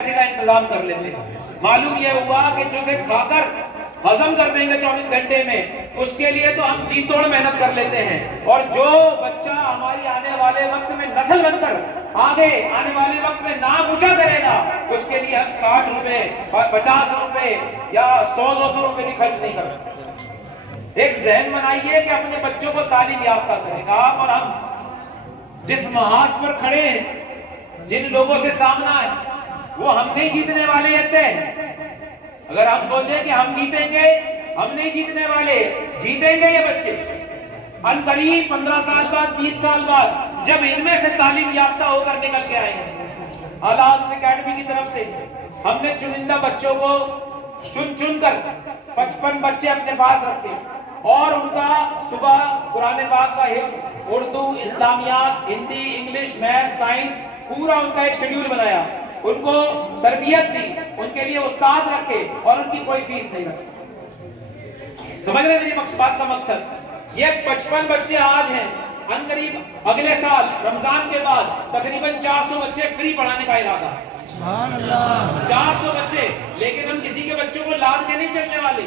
کا انتظام کر لیتے ہیں۔ معلوم یہ ہوا کہ جو کہ کھا کر ہضم کر دیں گے 24 گھنٹے میں، اس کے لیے تو ہم جی توڑ محنت کر لیتے ہیں، اور جو بچہ ہماری آنے والے وقت میں نسل بن کر آگے آنے والے وقت میں نام اونچا کرے گا، اس کے لیے ہم 60 روپے 50 روپے یا 100-200 روپے بھی خرچ نہیں کرتے۔ ایک ذہن بنائیے کہ اپنے بچوں کو تعلیم یافتہ کرے گا، اور ہم جس محاذ پر کھڑے ہیں، جن لوگوں سے سامنا ہے، وہ ہم نہیں جیتنے والے ہیں۔ اگر ہم سوچیں کہ ہم جیتیں گے، ہم نہیں جیتنے والے، جیتیں گے یہ بچے ان قریب 15 سال بعد 20 سال بعد، جب ان میں سے تعلیم یافتہ ہو کر نکل کے آئیں گے۔ اعلیٰ حضرت اکیڈمی کی طرف سے ہم نے چنندہ بچوں کو چن کر 55 بچے اپنے پاس رکھے، اور ان کا صبح قرآن پاک کا حفظ، اردو، اسلامیات، ہندی، انگلش، میتھ، سائنس، پورا ان کا ایک شیڈیول بنایا، ان کو تربیت دی، ان کے لیے استاد رکھے، اور ان کی کوئی فیس نہیں رکھی۔ سمجھ رہے میری بات کا مقصد؟ یہ 55 بچے آج ہیں، ان قریب اگلے سال رمضان کے بعد تقریباً 400 بچے فری پڑھانے کا ارادہ ہے۔ 400 بچے، لیکن ہم کسی کے بچوں کو لاد کے نہیں چلنے والے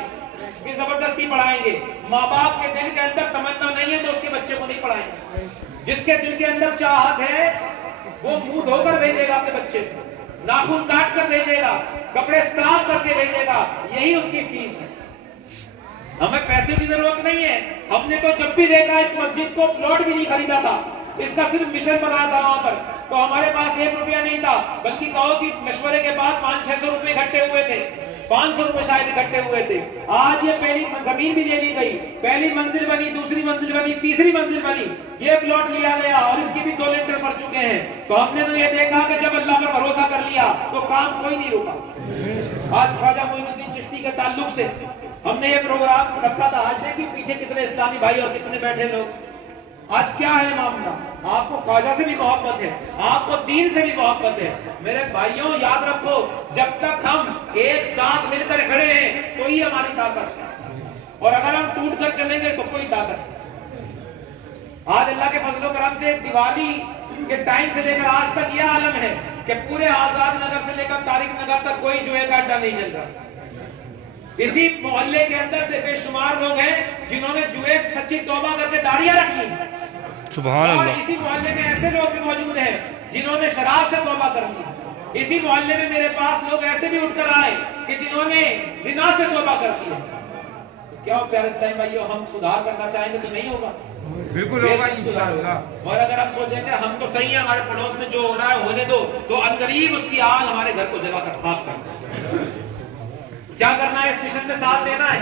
کہ زبردستی پڑھائیں گے۔ ماں باپ کے دل کے اندر تمنا نہیں ہے تو اس کے بچے کو نہیں پڑھائیں گے۔ جس کے دل کے اندر چاہت ہے وہ منہ دھو کر بھیجے گا اپنے بچے کو، ناخن کاٹ کر بھیجے گا، کپڑے صاف کر کے بھیجے گا، یہی اس کی فیس ہے۔ ہمیں پیسے کی ضرورت نہیں ہے۔ ہم نے تو جب بھی دیکھا اس مسجد کو پلاٹ بھی نہیں خریدا تھا، اس کا صرف مشن بنا تھا وہاں پر، تو ہمارے پاس 1 روپیہ نہیں تھا، بلکہ کہو کہ مشورے کے بعد 500-600 روپے اکٹھے ہوئے تھے، 500 روپے شاید اکٹھے ہوئے تھے۔ آج یہ پہلی زمین بھی لے لی گئی، پہلی منزل بنی، دوسری منزل بنی، تیسری منزل بنی، یہ پلاٹ لیا گیا، اور اس کی بھی 2 لنٹر پڑ چکے ہیں۔ تو ہم نے تو یہ دیکھا کہ جب اللہ پر بھروسہ کر لیا تو کام کوئی نہیں رکا۔ آج خواجہ معین الدین چشتی کے تعلق سے ہم نے یہ پروگرام رکھا تھا، آج دیکھیں پیچھے کتنے اسلامی بھائی اور کتنے بیٹھے لوگ۔ آج کیا ہے معاملہ؟ آپ کو خواجہ سے بھی محبت ہے، آپ کو دین سے بھی محبت ہے۔ میرے بھائیوں یاد رکھو، جب تک ہم ایک ساتھ مل کر کھڑے ہیں تو ہی ہماری طاقت ہے، اور اگر ہم ٹوٹ کر چلیں گے تو کوئی طاقت نہیں۔ آج اللہ کے فضل و کرم سے دیوالی کے ٹائم سے لے کر آج تک یہ عالم ہے کہ پورے آزاد نگر سے لے کر طارق نگر تک کوئی جوئے کا اڈا نہیں چل رہا۔ اسی محلے کے اندر سے بے شمار لوگ ہیں جنہوں نے جوئے سچی توبہ کر کے داڑیاں رکھ لی، سبحان اور اللہ۔ اسی محلے میں ایسے لوگ بھی موجود ہیں جنہوں نے شراب سے توبہ کر لی۔ اسی محلے میں میرے پاس لوگ ایسے بھی اٹھ کر آئے کہ جنہوں نے زنا سے توبہ کر لی ہے۔ کیا پیارے اسلام بھائیوں، ہم سدھار کرنا چاہیں گے تو نہیں ہوگا؟ بالکل ہوگا انشاءاللہ۔ اور اگر ہم سوچیں کہ ہم تو صحیح ہیں، ہمارے پڑوس میں جو ہو رہا ہے ہونے دو، تو عنقریب اس کی آل ہمارے گھر کو جلا کر خاک کر دے۔ کیا کرنا ہے؟ اس مشن میں ساتھ دینا ہے،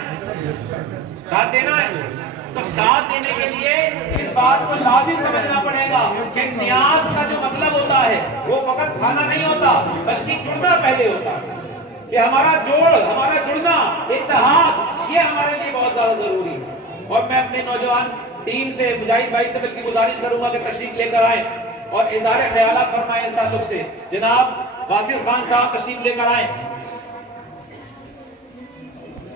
ساتھ دینا ہے۔ تو ساتھ دینے کے لیے اس بات کو لازم سمجھنا پڑے گا کہ نیاز کا جو مطلب ہوتا ہے وہ فقط کھانا نہیں ہوتا، بلکہ جڑنا پہلے ہوتا ہے، کہ ہمارا جڑنا، اتحاد، یہ ہمارے لیے بہت زیادہ ضروری ہے۔ اور میں اپنے نوجوان ٹیم سے، مجاہد بھائی سے بلکہ گزارش کروں گا کہ تشریف لے کر آئیں اور اظہار خیالات فرمائیں اس تعلق سے۔ جناب واصف خان صاحب تشریف لے کر آئیں۔